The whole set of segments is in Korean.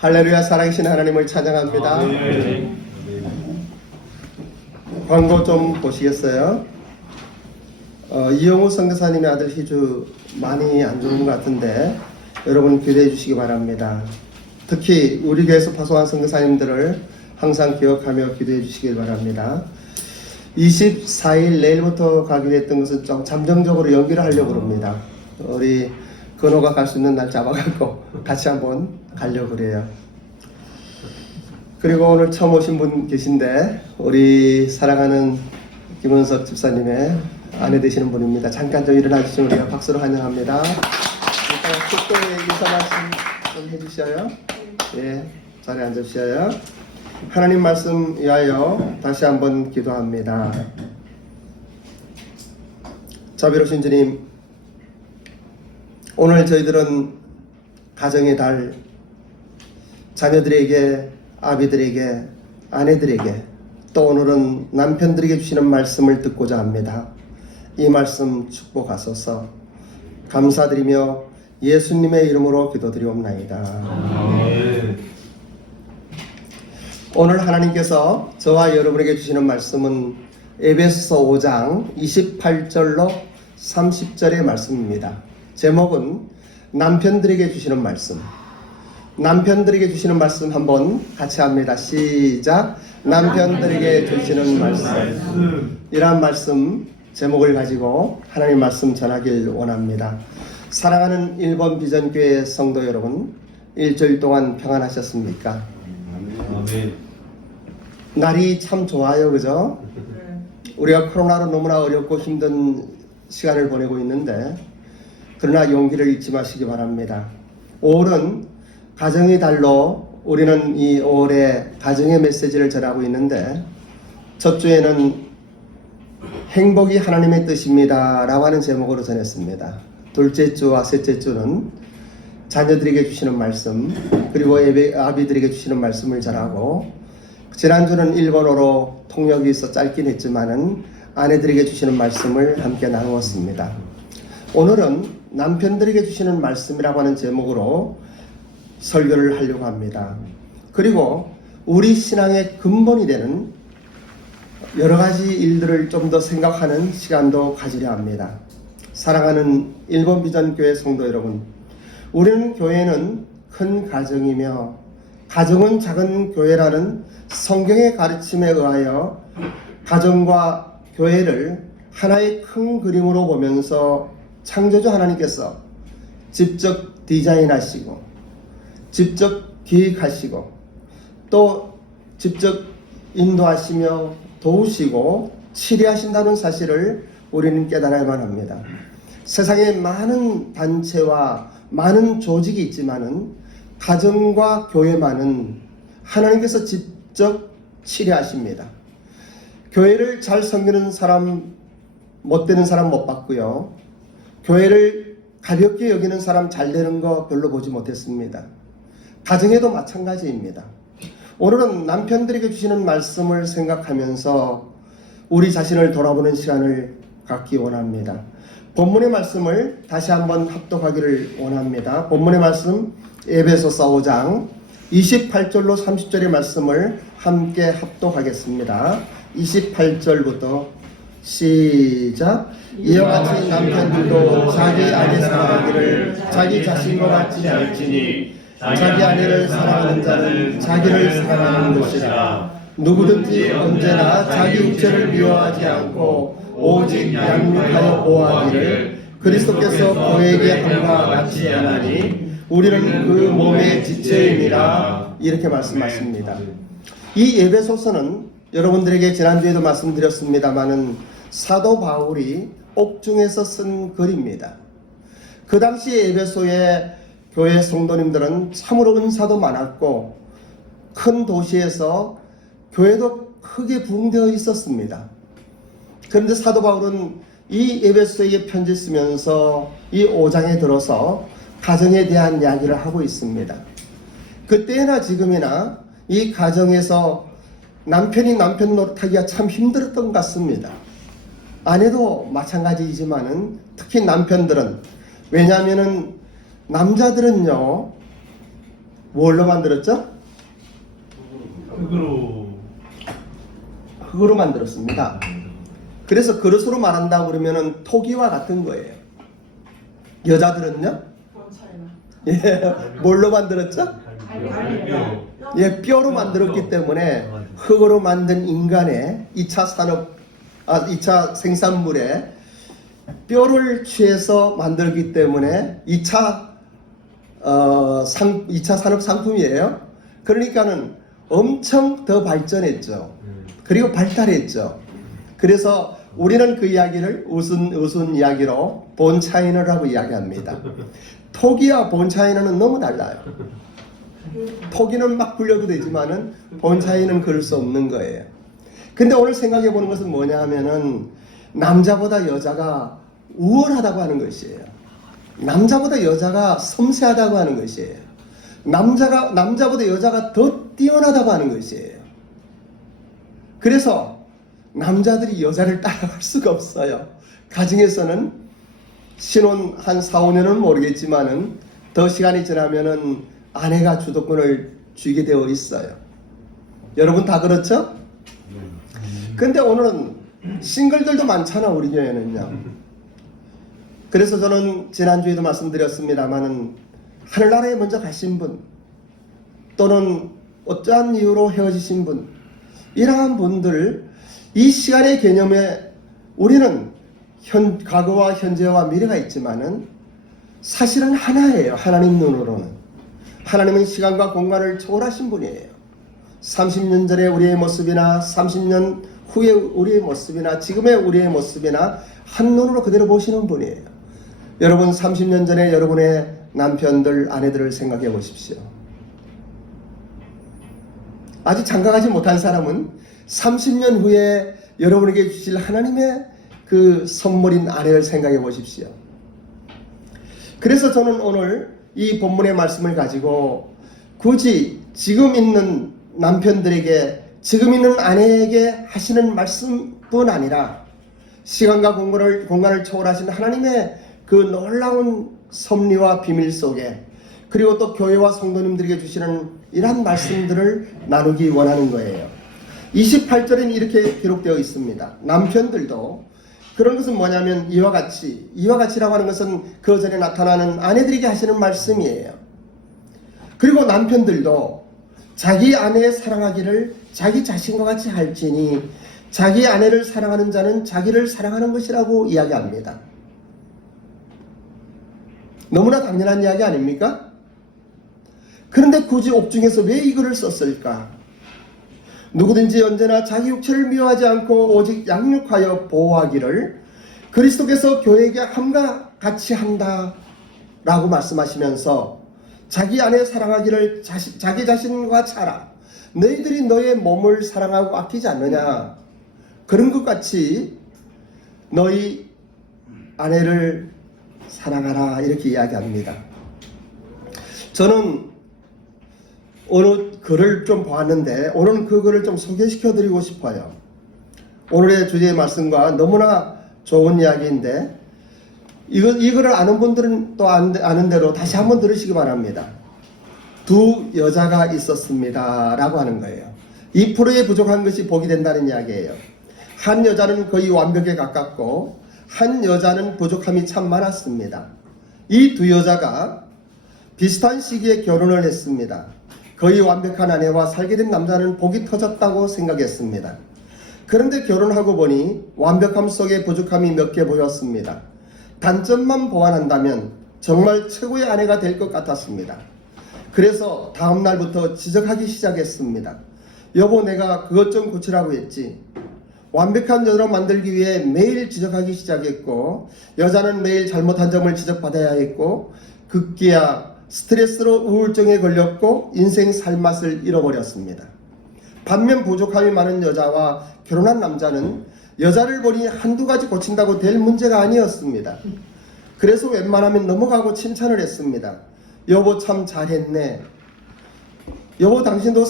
할렐루야. 살아계신 하나님을 찬양합니다. 광고 좀 보시겠어요? 이영우 선교사님의 아들 희주 많이 안 좋은 것 같은데 여러분 기도해 주시기 바랍니다. 특히 우리 교회에서 파송한 선교사님들을 항상 기억하며 기도해 주시길 바랍니다. 24일 내일부터 가기로 했던 것은 좀 잠정적으로 연기를 하려고 합니다. 우리 근호가 갈 수 있는 날 잡아갖고 같이 한번 가려고 그래요. 그리고 오늘 처음 오신 분 계신데 우리 사랑하는 김은석 집사님의 아내 되시는 분입니다. 잠깐 좀 일어나 주시면 우리가 박수로 환영합니다. 일단 축도의 인사 말씀 좀 해주셔요. 예, 자리에 앉으셔요. 하나님 말씀 위하여 다시 한번 기도합니다. 자비로우신 주님, 오늘 저희들은 가정의 달, 자녀들에게, 아비들에게, 아내들에게, 또 오늘은 남편들에게 주시는 말씀을 듣고자 합니다. 이 말씀 축복하소서. 감사드리며 예수님의 이름으로 기도드리옵나이다. 아멘. 오늘 하나님께서 저와 여러분에게 주시는 말씀은 에베소서 5장 28절로 30절의 말씀입니다. 제목은 남편들에게 주시는 말씀. 남편들에게 주시는 말씀 한번 같이 합니다. 시작. 남편들에게 주시는 말씀. 이러한 말씀 제목을 가지고 하나님 말씀 전하길 원합니다. 사랑하는 1번 비전교회 성도 여러분, 일주일 동안 평안하셨습니까? 아멘. 날이 참 좋아요, 그죠? 우리가 코로나로 너무나 어렵고 힘든 시간을 보내고 있는데, 그러나 용기를 잃지 마시기 바랍니다. 5월은 가정의 달로 우리는 이 5월에 가정의 메시지를 전하고 있는데, 첫 주에는 행복이 하나님의 뜻입니다 라고 하는 제목으로 전했습니다. 둘째 주와 셋째 주는 자녀들에게 주시는 말씀, 그리고 아비들에게 주시는 말씀을 전하고, 지난주는 일본어로 통역이 있어 짧긴 했지만은 아내들에게 주시는 말씀을 함께 나누었습니다. 오늘은 남편들에게 주시는 말씀이라고 하는 제목으로 설교를 하려고 합니다. 그리고 우리 신앙의 근본이 되는 여러 가지 일들을 좀 더 생각하는 시간도 가지려 합니다. 사랑하는 일본 비전교회 성도 여러분, 우리는 교회는 큰 가정이며 가정은 작은 교회라는 성경의 가르침에 의하여 가정과 교회를 하나의 큰 그림으로 보면서 창조주 하나님께서 직접 디자인하시고 직접 기획하시고 또 직접 인도하시며 도우시고 치리하신다는 사실을 우리는 깨달아야만 합니다. 세상에 많은 단체와 많은 조직이 있지만은 가정과 교회만은 하나님께서 직접 치리하십니다. 교회를 잘 섬기는 사람, 못되는 사람 못 봤고요. 교회를 가볍게 여기는 사람 잘 되는 거 별로 보지 못했습니다. 가정에도 마찬가지입니다. 오늘은 남편들에게 주시는 말씀을 생각하면서 우리 자신을 돌아보는 시간을 갖기 원합니다. 본문의 말씀을 다시 한번 합독하기를 원합니다. 본문의 말씀 에베소서 5장 28절로 30절의 말씀을 함께 합독하겠습니다. 28절부터 시작. 이와 같이 남편들도 자기 아내 사랑하기를 자기 자신과 같이 할지니 자기 아내를 사랑하는 자는 자기를 사랑하는 것이라. 누구든지 언제나 자기 육체를 미워하지 않고 오직 양육하여 보호하기를 그리스도께서 교회에게 함과 같이 하나니 우리는 그 몸의 지체임이라. 이렇게 말씀하십니다. 이 에베소서는 여러분들에게 지난주에도 말씀드렸습니다마는 사도 바울이 옥중에서 쓴 글입니다. 그 당시 에베소의 교회 성도님들은 참으로 은사도 많았고 큰 도시에서 교회도 크게 부흥되어 있었습니다. 그런데 사도 바울은 이 에베소에게 편지 쓰면서 이 5장에 들어서 가정에 대한 이야기를 하고 있습니다. 그때나 지금이나 이 가정에서 남편이 남편 노릇하기가 참 힘들었던 것 같습니다. 아내도 마찬가지이지만은 특히 남편들은, 왜냐하면은 남자들은요 뭘로 만들었죠? 흙으로 만들었습니다. 그래서 그릇으로 말한다 그러면은 토기와 같은 거예요. 여자들은요? 예, 뭘로 만들었죠? 예, 뼈로 만들었기 때문에 흙으로 만든 인간의 2차 생산물에 뼈를 취해서 만들기 때문에 2차 산업 상품이에요. 그러니까는 엄청 더 발전했죠. 그리고 발달했죠. 그래서 우리는 그 이야기를 우스운 이야기로 본차이너라고 이야기합니다. 토기와 본차이너는 너무 달라요. 토기는 막 굴려도 되지만은 본차이는 그럴 수 없는 거예요. 근데 오늘 생각해 보는 것은 뭐냐 하면은 남자보다 여자가 우월하다고 하는 것이에요. 남자보다 여자가 섬세하다고 하는 것이에요. 남자보다 여자가 더 뛰어나다고 하는 것이에요. 그래서 남자들이 여자를 따라갈 수가 없어요. 가정에서는 신혼 한 4, 5년은 모르겠지만은 더 시간이 지나면은 아내가 주도권을 쥐게 되어 있어요. 여러분 다 그렇죠? 근데 오늘은 싱글들도 많잖아, 우리 교회는요. 그래서 저는 지난주에도 말씀드렸습니다만은 하늘나라에 먼저 가신 분 또는 어떠한 이유로 헤어지신 분, 이러한 분들, 이 시간의 개념에 우리는 과거와 현재와 미래가 있지만은 사실은 하나예요. 하나님 눈으로는. 하나님은 시간과 공간을 초월하신 분이에요. 30년 전의 우리의 모습이나 30년 후의 우리의 모습이나 지금의 우리의 모습이나 한눈으로 그대로 보시는 분이에요. 여러분 30년 전에 여러분의 남편들, 아내들을 생각해 보십시오. 아직 장가가지 못한 사람은 30년 후에 여러분에게 주실 하나님의 그 선물인 아내를 생각해 보십시오. 그래서 저는 오늘 이 본문의 말씀을 가지고 굳이 지금 있는 남편들에게, 지금 있는 아내에게 하시는 말씀뿐 아니라 시간과 공간을 초월하신 하나님의 그 놀라운 섭리와 비밀 속에, 그리고 또 교회와 성도님들에게 주시는 이러한 말씀들을 나누기 원하는 거예요. 28절에는 이렇게 기록되어 있습니다. 남편들도, 그런 것은 뭐냐면 이와 같이라고 하는 것은 그 전에 나타나는 아내들에게 하시는 말씀이에요. 그리고 남편들도 자기 아내의 사랑하기를 자기 자신과 같이 할지니 자기 아내를 사랑하는 자는 자기를 사랑하는 것이라고 이야기합니다. 너무나 당연한 이야기 아닙니까? 그런데 굳이 옥중에서 왜 이 글을 썼을까? 누구든지 언제나 자기 육체를 미워하지 않고 오직 양육하여 보호하기를 그리스도께서 교회에게 함과 같이 한다 라고 말씀하시면서 자기 아내 사랑하기를 자기 자신과 차라, 너희들이 너의 몸을 사랑하고 아끼지 않느냐, 그런 것 같이 너희 아내를 사랑하라, 이렇게 이야기합니다. 저는 오늘 글을 좀 보았는데 오늘은 그 글을 좀 소개시켜 드리고 싶어요. 오늘의 주제의 말씀과 너무나 좋은 이야기인데 이 글을 아는 분들은 또 아는 대로 다시 한번 들으시기 바랍니다. 두 여자가 있었습니다 라고 하는 거예요. 2%에 부족한 것이 복이 된다는 이야기예요. 한 여자는 거의 완벽에 가깝고 한 여자는 부족함이 참 많았습니다. 이 두 여자가 비슷한 시기에 결혼을 했습니다. 거의 완벽한 아내와 살게 된 남자는 복이 터졌다고 생각했습니다. 그런데 결혼하고 보니 완벽함 속에 부족함이 몇 개 보였습니다. 단점만 보완한다면 정말 최고의 아내가 될 것 같았습니다. 그래서 다음 날부터 지적하기 시작했습니다. 여보, 내가 그것 좀 고치라고 했지. 완벽한 여자로 만들기 위해 매일 지적하기 시작했고, 여자는 매일 잘못한 점을 지적받아야 했고, 급기야 스트레스로 우울증에 걸렸고 인생 살맛을 잃어버렸습니다. 반면 부족함이 많은 여자와 결혼한 남자는 여자를 보니 한두 가지 고친다고 될 문제가 아니었습니다. 그래서 웬만하면 넘어가고 칭찬을 했습니다. 여보 참 잘했네. 여보 당신도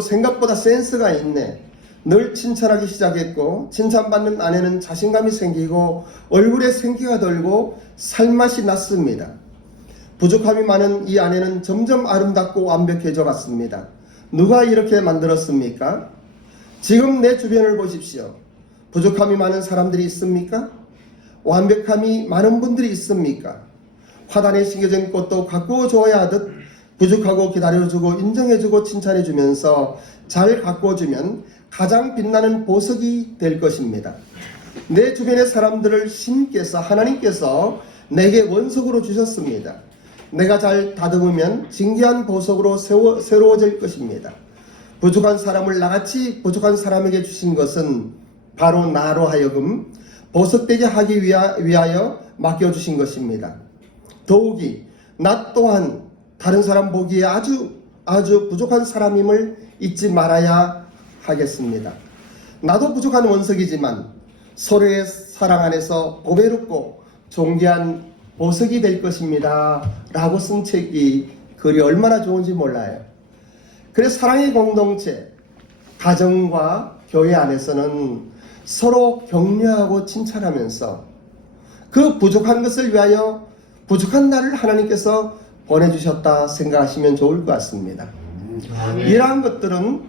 생각보다 센스가 있네. 늘 칭찬하기 시작했고, 칭찬받는 아내는 자신감이 생기고 얼굴에 생기가 돌고 살맛이 났습니다. 부족함이 많은 이 아내는 점점 아름답고 완벽해져 갔습니다. 누가 이렇게 만들었습니까? 지금 내 주변을 보십시오. 부족함이 많은 사람들이 있습니까? 완벽함이 많은 분들이 있습니까? 화단에 심겨진 꽃도 가꾸어 줘야 하듯 부족하고 기다려주고 인정해주고 칭찬해주면서 잘 가꾸어주면 가장 빛나는 보석이 될 것입니다. 내 주변의 사람들을 신께서 하나님께서 내게 원석으로 주셨습니다. 내가 잘 다듬으면 진귀한 보석으로 새로워질 것입니다. 부족한 사람을 나같이 부족한 사람에게 주신 것은 바로 나로 하여금 보석되게 하기 위하여 맡겨주신 것입니다. 더욱이 나 또한 다른 사람 보기에 아주 부족한 사람임을 잊지 말아야 하겠습니다. 나도 부족한 원석이지만 서로의 사랑 안에서 고배롭고 존귀한 보석이 될 것입니다. 라고 쓴 책이 글이 얼마나 좋은지 몰라요. 그래서 사랑의 공동체, 가정과 교회 안에서는 서로 격려하고 칭찬하면서 그 부족한 것을 위하여 부족한 나를 하나님께서 보내주셨다 생각하시면 좋을 것 같습니다. 이러한 것들은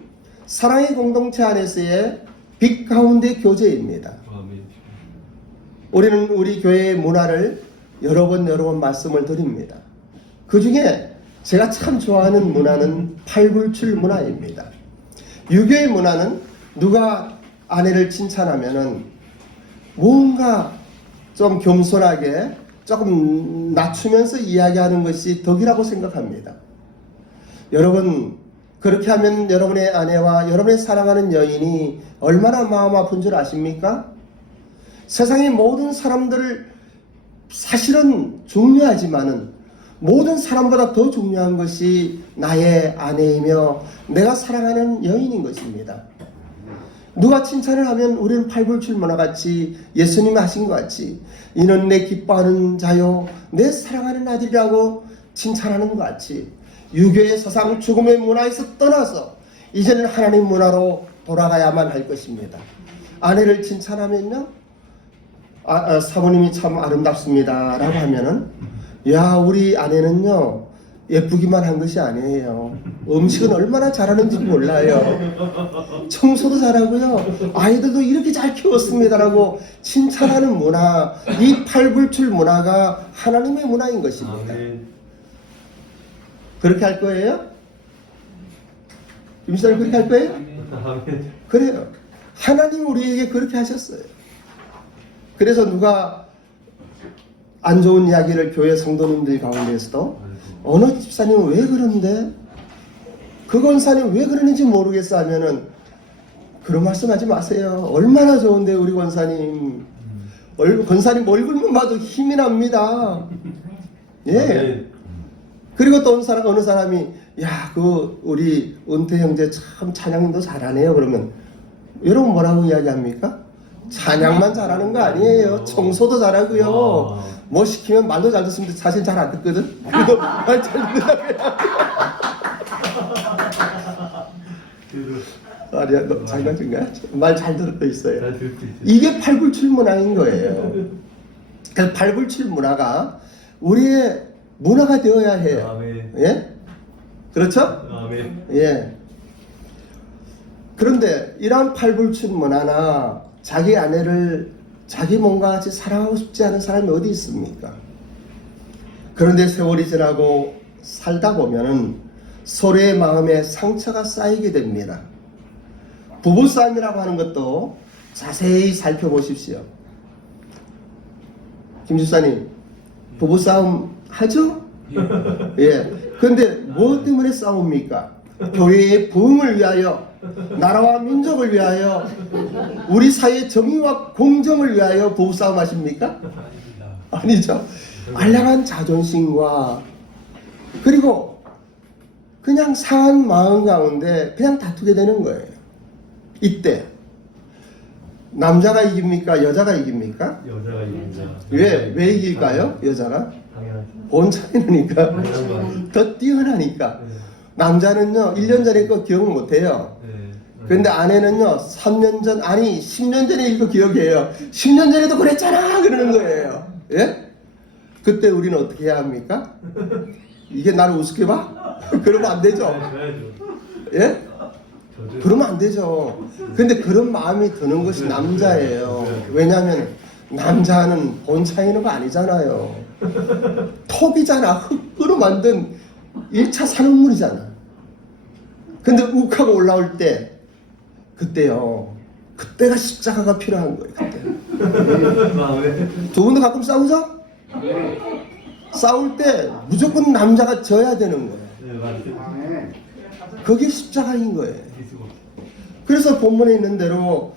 사랑의 공동체 안에서의 빛 가운데 교제입니다. 우리는 우리 교회의 문화를 여러 번 말씀을 드립니다. 그 중에 제가 참 좋아하는 문화는 팔불출 문화입니다. 유교의 문화는 누가 아내를 칭찬하면은 뭔가 좀 겸손하게 조금 낮추면서 이야기하는 것이 덕이라고 생각합니다. 여러분, 그렇게 하면 여러분의 아내와 여러분의 사랑하는 여인이 얼마나 마음 아픈 줄 아십니까? 세상의 모든 사람들을 사실은 중요하지만은 모든 사람보다 더 중요한 것이 나의 아내이며 내가 사랑하는 여인인 것입니다. 누가 칭찬을 하면 우리는 팔불출문화 같이 예수님이 하신 것 같이 이는 내 기뻐하는 자요 내 사랑하는 아들이라고 칭찬하는 것 같이 유교의 사상 죽음의 문화에서 떠나서 이제는 하나님 문화로 돌아가야만 할 것입니다. 아내를 칭찬하면요 사모님이 참 아름답습니다 라고 하면은 야 우리 아내는요 예쁘기만 한 것이 아니에요. 음식은 얼마나 잘하는지 몰라요. 청소도 잘하고요. 아이들도 이렇게 잘 키웠습니다라고 칭찬하는 문화, 이 팔불출 문화가 하나님의 문화인 것입니다. 그렇게 할 거예요? 김수사님 그렇게 할 거예요? 그래요. 하나님 우리에게 그렇게 하셨어요. 그래서 누가 안 좋은 이야기를 교회 성도님들 가운데에서도 어느 집사님은 왜 그런데 그 권사님 왜 그러는지 모르겠어 하면은 그런 말씀하지 마세요. 얼마나 좋은데 우리 권사님 권사님 얼굴만 봐도 힘이 납니다. 예. 그리고 또 어느 사람이 야 그 우리 은퇴 형제 참 찬양도 잘하네요. 그러면 여러분 뭐라고 이야기합니까? 찬양만 잘하는 거 아니에요. 청소도 잘하고요. 뭐 시키면 말도 잘 듣습니다. 사실 잘 안 듣거든. 그래도 말 잘 듣는다고요. 아니야, 너 장난친가? 말 잘 듣고 있어요. 이게 팔불출문화인 거예요. 그래서 팔불출 문화가 우리의 문화가 되어야 해요. 아멘. 예? 그렇죠? 아멘. 예. 그런데 이러한 팔불출 문화나 자기 아내를 자기 몸과 같이 사랑하고 싶지 않은 사람이 어디 있습니까? 그런데 세월이 지나고 살다 보면은 서로의 마음에 상처가 쌓이게 됩니다. 부부싸움이라고 하는 것도 자세히 살펴보십시오. 김 집사님, 부부싸움 하죠? 예. 그런데 무엇 때문에 싸웁니까? 교회의 부흥을 위하여, 나라와 민족을 위하여, 우리 사회의 정의와 공정을 위하여 부부싸움 하십니까? 아니죠. 알량한 자존심과 그리고 그냥 상한 마음 가운데 그냥 다투게 되는 거예요. 이때 남자가 이깁니까? 여자가 이깁니까? 여자가 이긴다. 왜 이길까요? 여자가? 당연하죠. 본차이니까 당연한 더 뛰어나니까. 네. 남자는요 1년 전에 거 기억 못해요. 네. 그런데 아내는요 3년 전 아니 10년 전에 이거 기억해요. 10년 전에도 그랬잖아 그러는 거예요. 예? 그때 우리는 어떻게 해야 합니까? 이게 나를 우습게 봐? 그러면 안 되죠. 예? 그러면 안 되죠. 근데 그런 마음이 드는 것이 남자예요. 왜냐하면 남자는 본 차이는 거 아니잖아요. 톱이잖아. 흙으로 만든 1차 산업물이잖아. 근데 욱하고 올라올 때 그때요. 그때가 십자가가 필요한 거예요. 그때. 두 분도 가끔 싸우죠? 싸울 때 무조건 남자가 져야 되는 거예요. 그게 십자가인 거예요. 그래서 본문에 있는 대로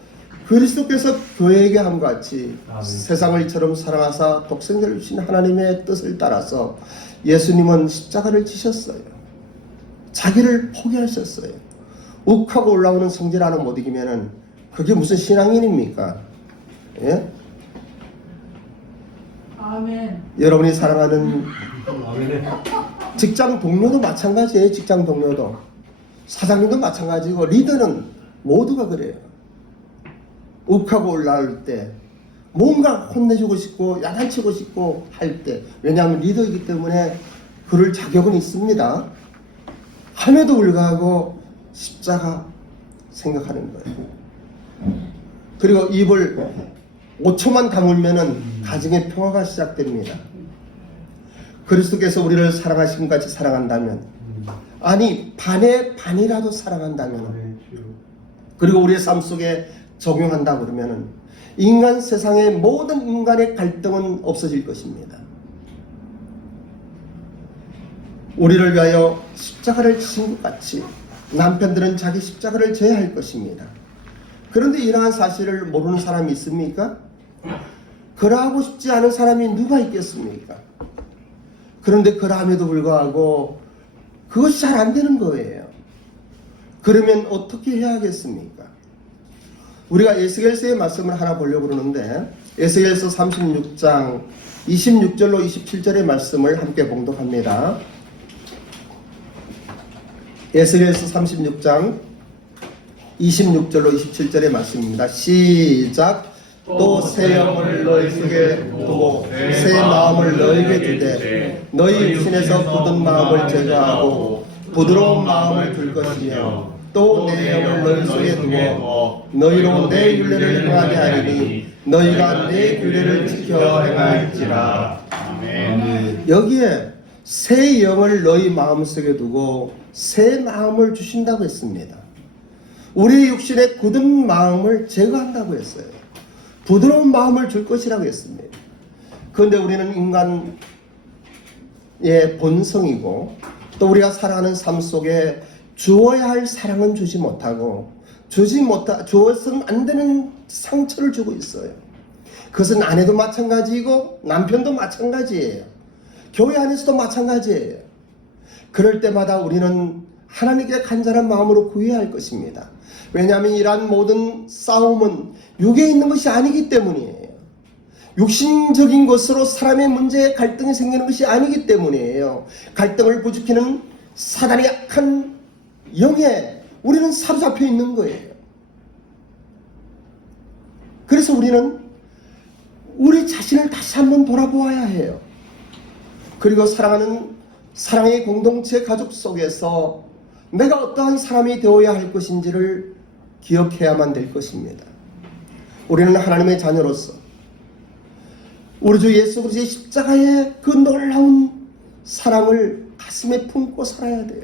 그리스도께서 교회에게 함과 같이 세상을 이처럼 사랑하사 독생자를 주신 하나님의 뜻을 따라서 예수님은 십자가를 지셨어요. 자기를 포기하셨어요. 욱하고 올라오는 성질 하나 못 이기면은 그게 무슨 신앙인입니까? 예? 아멘. 여러분이 사랑하는 직장 동료도 마찬가지예요. 직장 동료도 사장님도 마찬가지고 리더는 모두가 그래요. 욱하고 올라올 때 뭔가 혼내주고 싶고 야단치고 싶고 할 때, 왜냐하면 리더이기 때문에 그럴 자격은 있습니다. 함에도 불구하고 십자가 생각하는 거예요. 그리고 입을 5초만 다물면은 가정의 평화가 시작됩니다. 그리스도께서 우리를 사랑하신 것 같이 사랑한다면, 아니 반의 반이라도 사랑한다면, 그리고 우리의 삶 속에 적용한다 그러면은 인간 세상의 모든 인간의 갈등은 없어질 것입니다. 우리를 위하여 십자가를 지신 것 같이 남편들은 자기 십자가를 져야 할 것입니다. 그런데 이러한 사실을 모르는 사람이 있습니까? 그러하고 싶지 않은 사람이 누가 있겠습니까? 그런데 그럼에도 불구하고 그것이 잘 안 되는 거예요. 그러면 어떻게 해야 하겠습니까? 우리가 에스겔서의 말씀을 하나 보려고 그러는데, 에스겔서 36장 26절로 27절의 말씀을 함께 봉독합니다. 에스겔서 36장 26절로 27절의 말씀입니다. 시작. 또 새 영을 너희 속에 두고 새 마음을 너희에게 주되 너희 육신에서 굳은 마음을 제거하고 부드러운 마음을 줄 것이며, 또 내 영을 너희 속에 두고 너희로 내 율례를 행하게 하리니 너희가 내 율례를 지켜 행할지라. 아멘. 여기에 새 영을 너희 마음속에 두고 새 마음을 주신다고 했습니다. 우리 육신의 굳은 마음을 제거한다고 했어요. 부드러운 마음을 줄 것이라고 했습니다. 그런데 우리는 인간의 본성이고 또 우리가 살아가는 삶 속에 주어야 할 사랑은 주지 못하고 주어서는 안 되는 상처를 주고 있어요. 그것은 아내도 마찬가지이고 남편도 마찬가지예요. 교회 안에서도 마찬가지예요. 그럴 때마다 우리는 하나님께 간절한 마음으로 구해야 할 것입니다. 왜냐하면 이러한 모든 싸움은 육에 있는 것이 아니기 때문이에요. 육신적인 것으로 사람의 문제에 갈등이 생기는 것이 아니기 때문이에요. 갈등을 부추기는 사단의 약한 영에 우리는 사로잡혀 있는 거예요. 그래서 우리는 우리 자신을 다시 한번 돌아보아야 해요. 그리고 사랑하는 사랑의 공동체 가족 속에서 내가 어떠한 사람이 되어야 할 것인지를 기억해야만 될 것입니다. 우리는 하나님의 자녀로서 우리 주 예수 그리스도의 십자가의 그 놀라운 사랑을 가슴에 품고 살아야 돼요.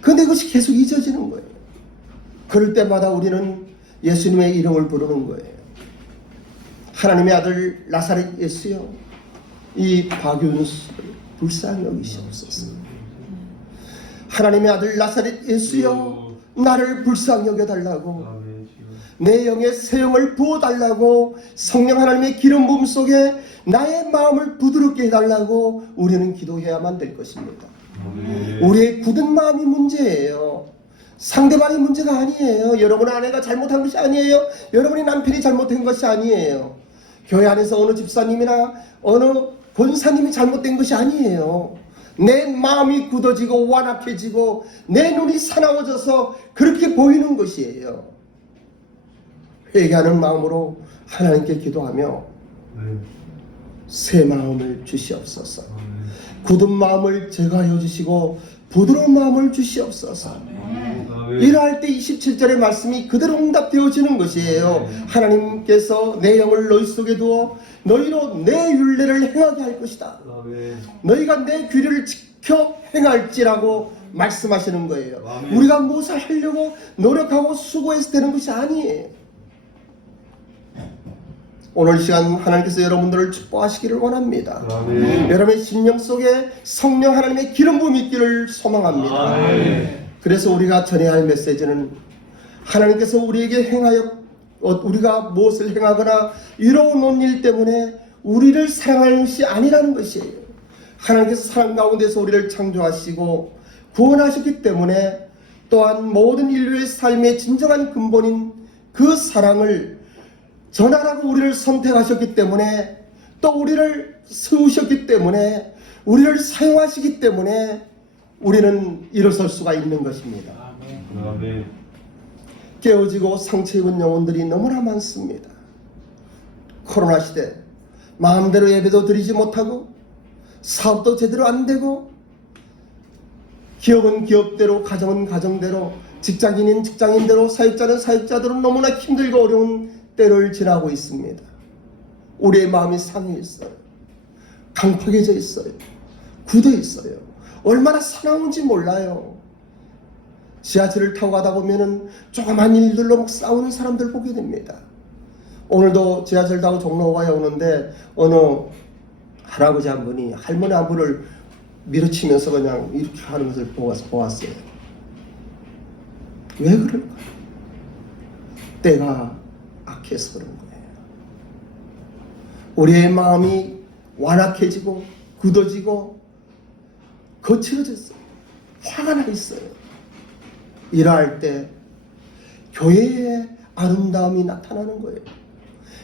그런데 그것이 계속 잊어지는 거예요. 그럴 때마다 우리는 예수님의 이름을 부르는 거예요. 하나님의 아들 나사렛 예수여, 이 박윤수를 불쌍히 여기시옵소서. 하나님의 아들 나사렛 예수여, 나를 불쌍히 여겨달라고, 내 영에 새 영을 부어달라고, 성령 하나님의 기름 부음 속에 나의 마음을 부드럽게 해달라고 우리는 기도해야만 될 것입니다. 우리의 굳은 마음이 문제예요. 상대방이 문제가 아니에요. 여러분의 아내가 잘못한 것이 아니에요. 여러분의 남편이 잘못한 것이 아니에요. 교회 안에서 어느 집사님이나 어느 권사님이 잘못된 것이 아니에요. 내 마음이 굳어지고 완악해지고 내 눈이 사나워져서 그렇게 보이는 것이에요. 회개하는 마음으로 하나님께 기도하며 새 마음을 주시옵소서. 굳은 마음을 제거하여 주시고 부드러운 마음을 주시옵소서. 이러할 때 27절의 말씀이 그대로 응답되어지는 것이에요. 하나님께서 내 영을 너희 속에 두어 너희로 내 율례를 행하게 할 것이다. 너희가 내 규례를 지켜 행할지라고 말씀하시는 거예요. 우리가 무엇을 하려고 노력하고 수고해서 되는 것이 아니에요. 오늘 시간 하나님께서 여러분들을 축복하시기를 원합니다. 여러분의 심령 속에 성령 하나님의 기름 부음이 있기를 소망합니다. 그래서 우리가 전해야 할 메시지는 하나님께서 우리에게 우리가 무엇을 행하거나 이루어놓은 일 때문에 우리를 사랑하는 것이 아니라는 것이에요. 하나님께서 사랑 가운데서 우리를 창조하시고 구원하셨기 때문에 또한 모든 인류의 삶의 진정한 근본인 그 사랑을 전하라고 우리를 선택하셨기 때문에 또 우리를 세우셨기 때문에 우리를 사용하시기 때문에 우리는 일어설 수가 있는 것입니다. 아멘. 깨어지고 상처 입은 영혼들이 너무나 많습니다. 코로나 시대 마음대로 예배도 드리지 못하고 사업도 제대로 안 되고 기업은 기업대로 가정은 가정대로 직장인은 직장인대로 사역자는 사역자대로 너무나 힘들고 어려운 때를 지나고 있습니다. 우리의 마음이 상해 있어요. 강팍해져 있어요. 굳어 있어요. 얼마나 사나운지 몰라요. 지하철을 타고 가다 보면은 조그만 일들로 막 싸우는 사람들 보게 됩니다. 오늘도 지하철 타고 종로가에 오는데 어느 할아버지 한 분이 할머니 한 분을 밀어치면서 그냥 이렇게 하는 것을 보았어요. 왜 그럴까? 때가 악해서 그런 거예요. 우리의 마음이 완악해지고 굳어지고 거칠어졌어요. 화가 나 있어요. 이러할 때 교회의 아름다움이 나타나는 거예요.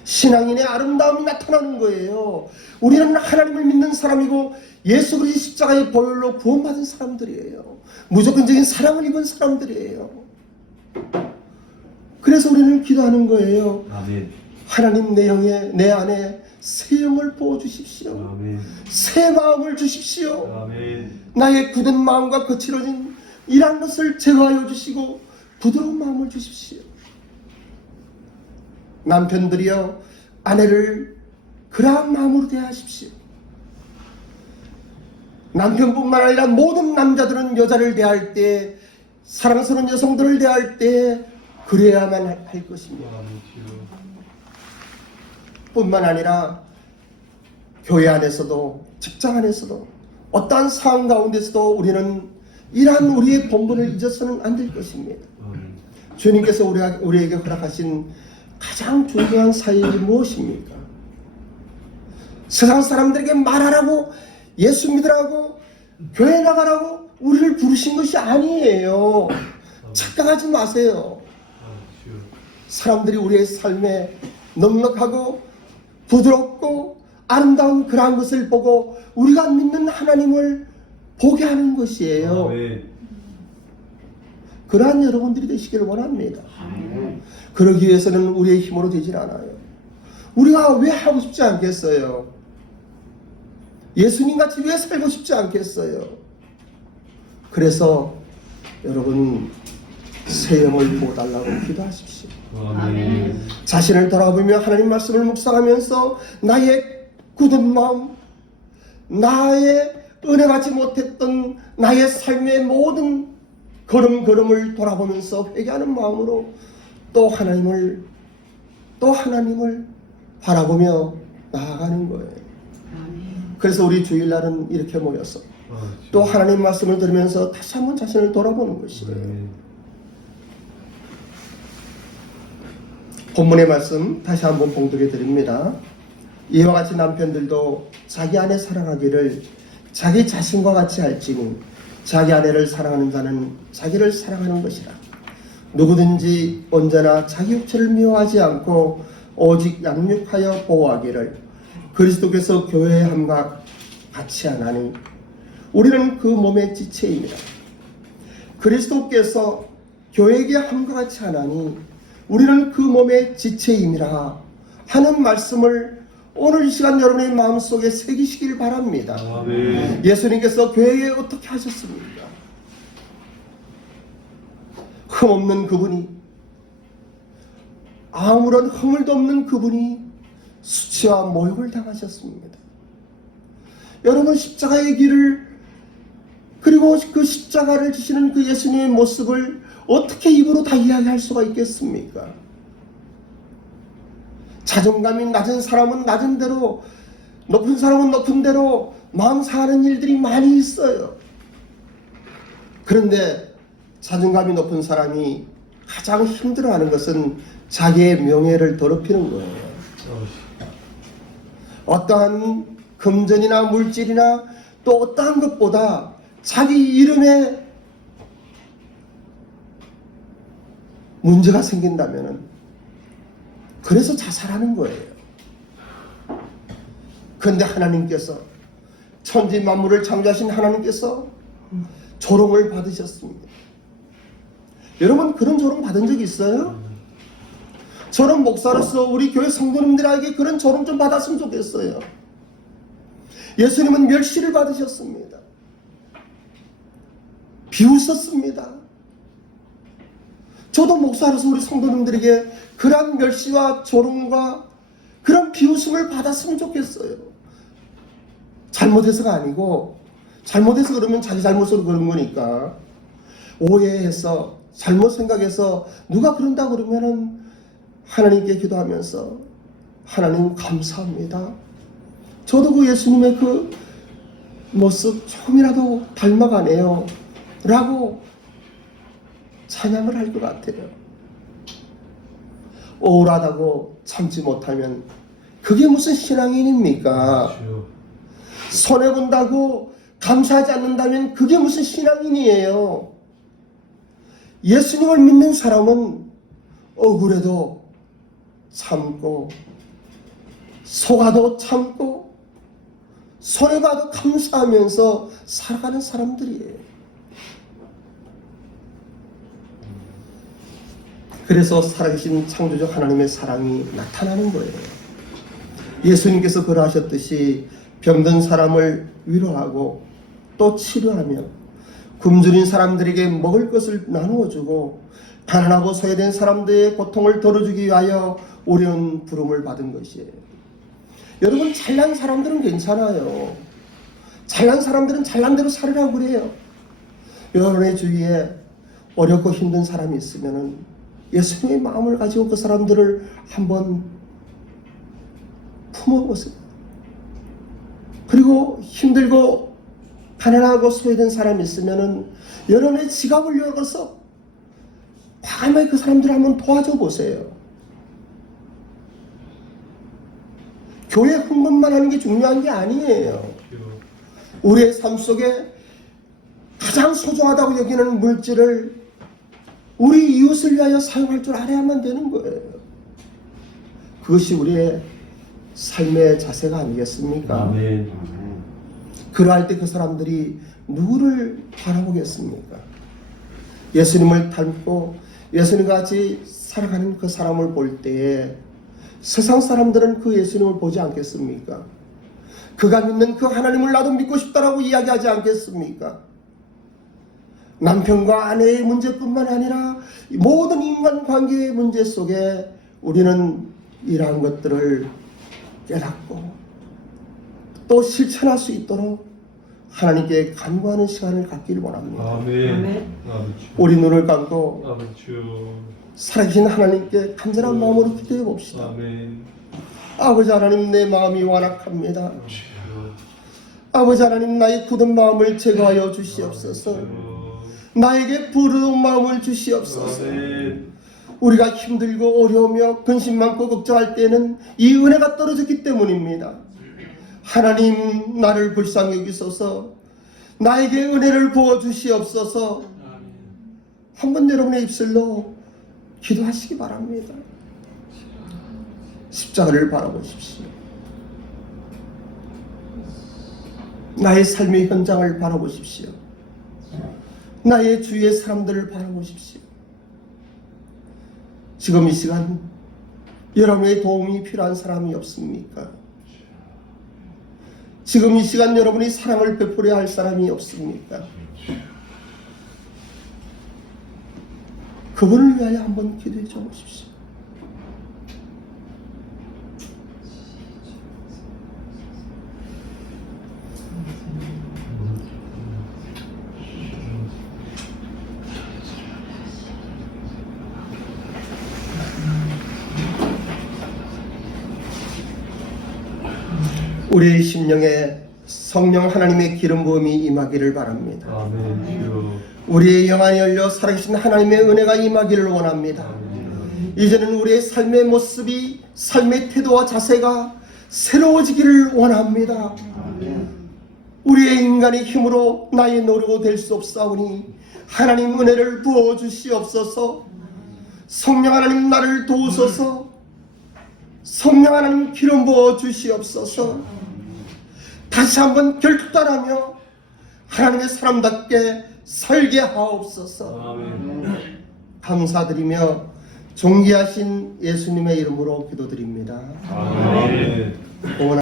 신앙인의 아름다움이 나타나는 거예요. 우리는 하나님을 믿는 사람이고 예수 그리스도 십자가의 보혈로 구원받은 사람들이에요. 무조건적인 사랑을 입은 사람들이에요. 그래서 우리는 기도하는 거예요. 아멘. 하나님 내 안에 새 영을 부어주십시오. 아멘. 새 마음을 주십시오. 아멘. 나의 굳은 마음과 거칠어진 이러한 것을 제거하여 주시고 부드러운 마음을 주십시오. 남편들이여 아내를 그러한 마음으로 대하십시오. 남편뿐만 아니라 모든 남자들은 여자를 대할 때 사랑스러운 여성들을 대할 때 그래야만 할 것입니다. 뿐만 아니라 교회 안에서도 직장 안에서도 어떠한 상황 가운데서도 우리는 이러한 우리의 본분을 잊어서는 안 될 것입니다. 주님께서 우리에게 허락하신 가장 중요한 사역이 무엇입니까? 세상 사람들에게 말하라고 예수 믿으라고 교회 나가라고 우리를 부르신 것이 아니에요. 착각하지 마세요. 사람들이 우리의 삶에 넉넉하고 부드럽고 아름다운 그러한 것을 보고 우리가 믿는 하나님을 보게 하는 것이에요. 아멘. 그러한 여러분들이 되시기를 원합니다. 그러기 위해서는 우리의 힘으로 되질 않아요. 우리가 왜 하고 싶지 않겠어요? 예수님같이 왜 살고 싶지 않겠어요? 그래서 여러분 새 영을 부어달라고 기도하십시오. 아멘. 자신을 돌아보며 하나님 말씀을 묵상하면서 나의 굳은 마음, 나의 은혜받지 못했던 나의 삶의 모든 걸음걸음을 돌아보면서 회개하는 마음으로 또 하나님을 바라보며 나아가는 거예요. 그래서 우리 주일날은 이렇게 모여서 또 하나님 말씀을 들으면서 다시 한번 자신을 돌아보는 것이에요. 본문의 말씀 다시 한번 봉독해 드립니다. 이와 같이 남편들도 자기 아내 사랑하기를 자기 자신과 같이 할지니 자기 아내를 사랑하는 자는 자기를 사랑하는 것이라. 누구든지 언제나 자기 육체를 미워하지 않고 오직 양육하여 보호하기를 그리스도께서 교회의 함과 같이 하나니 우리는 그 몸의 지체입니다. 그리스도께서 교회에게 함과 같이 하나니 우리는 그 몸의 지체임이라 하는 말씀을 오늘 이 시간 여러분의 마음속에 새기시길 바랍니다. 아멘. 예수님께서 교회에 어떻게 하셨습니까? 흠없는 그분이, 아무런 허물도 없는 그분이 수치와 모욕을 당하셨습니다. 여러분, 십자가의 길을, 그리고 그 십자가를 지시는 그 예수님의 모습을 어떻게 입으로 다 이야기할 수가 있겠습니까? 자존감이 낮은 사람은 낮은 대로, 높은 사람은 높은 대로 마음 상하는 일들이 많이 있어요. 그런데 자존감이 높은 사람이 가장 힘들어하는 것은 자기의 명예를 더럽히는 거예요. 어떠한 금전이나 물질이나 또 어떠한 것보다 자기 이름에 문제가 생긴다면 그래서 자살하는 거예요. 그런데 하나님께서, 천지 만물을 창조하신 하나님께서 조롱을 받으셨습니다. 여러분, 그런 조롱 받은 적 있어요? 저는 목사로서 우리 교회 성도님들에게 그런 조롱 좀 받았으면 좋겠어요. 예수님은 멸시를 받으셨습니다. 비웃었습니다. 저도 목사로서 우리 성도님들에게 그런 멸시와 조롱과 그런 비웃음을 받았으면 좋겠어요. 잘못해서가 아니고, 잘못해서 그러면 자기 잘못으로 그런 거니까, 오해해서 잘못 생각해서 누가 그런다 그러면은 하나님께 기도하면서, 하나님 감사합니다. 저도 그 예수님의 그 모습 조금이라도 닮아가네요 라고 찬양을 할 것 같아요. 억울하다고 참지 못하면 그게 무슨 신앙인입니까? 손해본다고 감사하지 않는다면 그게 무슨 신앙인이에요? 예수님을 믿는 사람은 억울해도 참고, 속아도 참고, 손해봐도 감사하면서 살아가는 사람들이에요. 그래서 살아계신 창조적 하나님의 사랑이 나타나는 거예요. 예수님께서 그러하셨듯이 병든 사람을 위로하고 또 치료하며, 굶주린 사람들에게 먹을 것을 나누어주고, 가난하고 소외된 사람들의 고통을 덜어주기 위하여 오려운 부름을 받은 것이에요. 여러분, 잘난 사람들은 괜찮아요. 잘난 사람들은 잘난 대로 살으라고 그래요. 여러분의 주위에 어렵고 힘든 사람이 있으면은 예수님의 마음을 가지고 그 사람들을 한번 품어보세요. 그리고 힘들고 가난하고 소외된 사람이 있으면은 여러분의 지갑을 열어서 과감하게 그 사람들을 한번 도와줘 보세요. 교회 헌금만 하는 게 중요한 게 아니에요. 우리의 삶 속에 가장 소중하다고 여기는 물질을 우리 이웃을 위하여 사용할 줄 알아야만 되는 거예요. 그것이 우리의 삶의 자세가 아니겠습니까? 아멘. 그러할 때 그 사람들이 누구를 바라보겠습니까? 예수님을 닮고 예수님과 같이 살아가는 그 사람을 볼 때에 세상 사람들은 그 예수님을 보지 않겠습니까? 그가 믿는 그 하나님을 나도 믿고 싶다라고 이야기하지 않겠습니까? 남편과 아내의 문제뿐만 아니라 모든 인간관계의 문제 속에 우리는 이러한 것들을 깨닫고 또 실천할 수 있도록 하나님께 간구하는 시간을 갖기를 원합니다. 아멘. 우리 눈을 감고 아버지. 살아계신 하나님께 간절한 마음으로 기도해 봅시다. 아멘. 아버지 하나님, 내 마음이 완악합니다. 아버지 하나님, 나의 굳은 마음을 제거하여 주시옵소서. 나에게 부르는 마음을 주시옵소서. 아멘. 우리가 힘들고 어려우며 근심 많고 걱정할 때는 이 은혜가 떨어졌기 때문입니다. 하나님, 나를 불쌍히 여기소서. 나에게 은혜를 부어 주시옵소서. 한번 여러분의 입술로 기도하시기 바랍니다. 십자가를 바라보십시오. 나의 삶의 현장을 바라보십시오. 나의 주위의 사람들을 바라보십시오. 지금 이 시간 여러분의 도움이 필요한 사람이 없습니까? 지금 이 시간 여러분이 사랑을 베풀어야 할 사람이 없습니까? 그분을 위하여 한번 기도해 줘 보십시오. 우리의 심령에 성령 하나님의 기름 부음이 임하기를 바랍니다. 아멘. 주여. 우리의 영안이 열려 살아계신 하나님의 은혜가 임하기를 원합니다. 이제는 우리의 삶의 모습이, 삶의 태도와 자세가 새로워지기를 원합니다. 우리의 인간의 힘으로 나의 노력으로 될 수 없사오니 하나님 은혜를 부어주시옵소서. 성령 하나님 나를 도우소서. 성령 하나님 기름 부어주시옵소서. 다시 한번 결단하며 하나님의 사람답게 살게 하옵소서. 아멘. 감사드리며 존귀하신 예수님의 이름으로 기도드립니다. 아멘. 응원하-